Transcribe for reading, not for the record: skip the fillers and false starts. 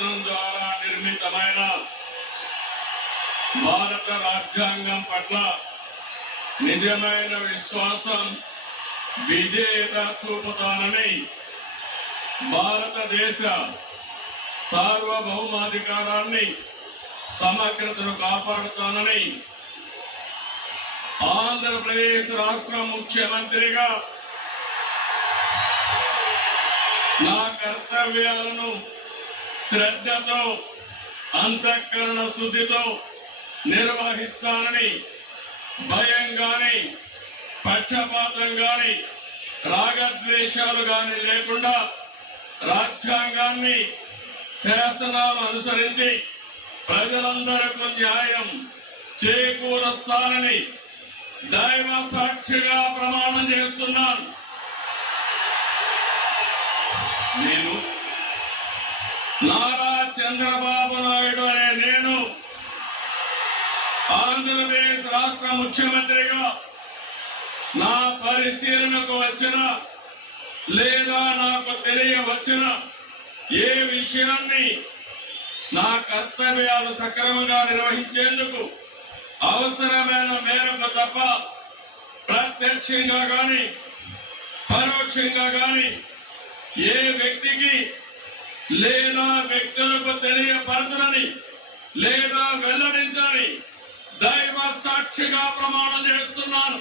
శాసనం ద్వారా నిర్మితమైన భారత రాజ్యాంగం పట్ల నిజమైన విశ్వాసం విధేయత చూపుతానని, భారతదేశ సార్వభౌమాధికారాన్ని సమగ్రతను కాపాడుతానని ఆంధ్రప్రదేశ్ రాష్ట్ర ముఖ్యమంత్రిగా నా కర్తవ్యాలను శ్రద్ధతో అంతఃకరణ శుద్ధితో నిర్వహిస్తానని, భయం గాని పక్షపాతం గాని రాగద్వేషాలు గాని లేకుండా రాజ్యాంగాన్ని శాసనాలు అనుసరించి ప్రజలందరికీ న్యాయం చేకూరుస్తానని దైవ సాక్షిగా ప్రమాణం చేస్తున్నాను. నేను నారా చంద్రబాబు నాయుడు అనే నేను ఆంధ్రప్రదేశ్ రాష్ట్ర ముఖ్యమంత్రిగా నా పరిశీలనకు వచ్చిన లేదా నాకు తెలియవచ్చిన ఏ విషయాన్ని నా కర్తవ్యాలు సక్రమంగా నిర్వహించేందుకు అవసరమైన మేరకు తప్ప ప్రత్యక్షంగా గాని పరోక్షంగా గాని ఏ వ్యక్తికి లేదా వ్యక్తులకు తెలియపరచని లేదా వెల్లడించని దైవ సాక్షిగా ప్రమాణం చేస్తున్నాను.